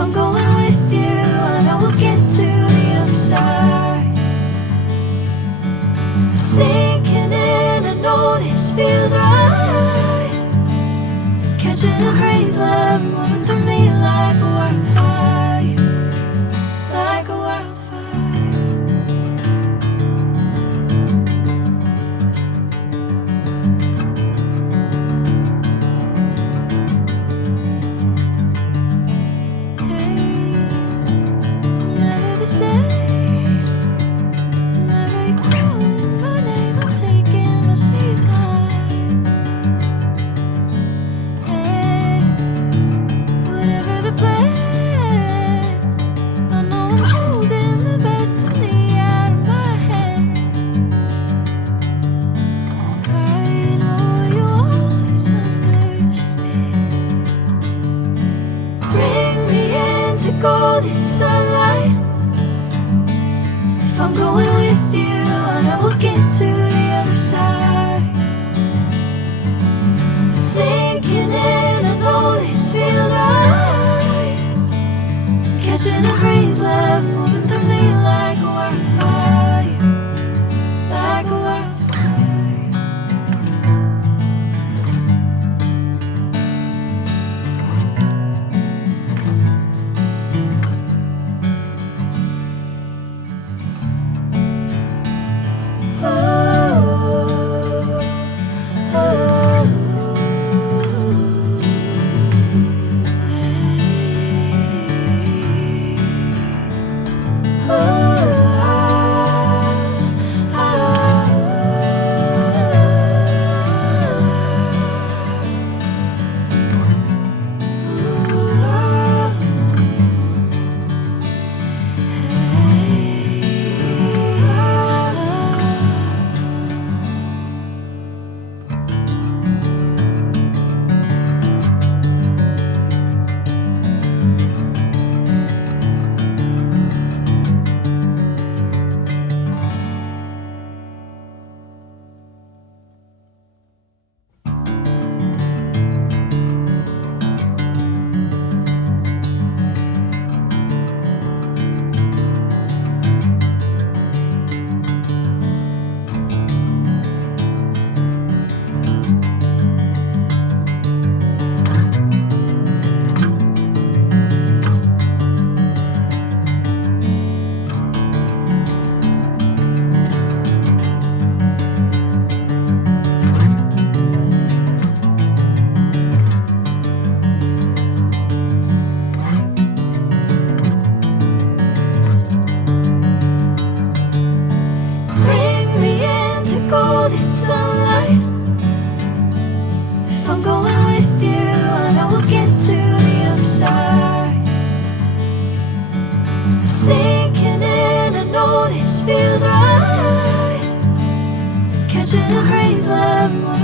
I'm going with you, I know we'll get to the other side. Sinking in, I know this feels right. Catching a crazy love moving through me like a wildfire, like a wildfire. Golden sunlight. If I'm going with you, I know we'll get to the other side. Sinking in, I know this feels right. Catching a crazy love moving through me like a wildfire, like a wildfire. Golden sunlight. If I'm going with you, I know we'll get to the other side. Sinking in, I know this feels right. Catching a crazy love.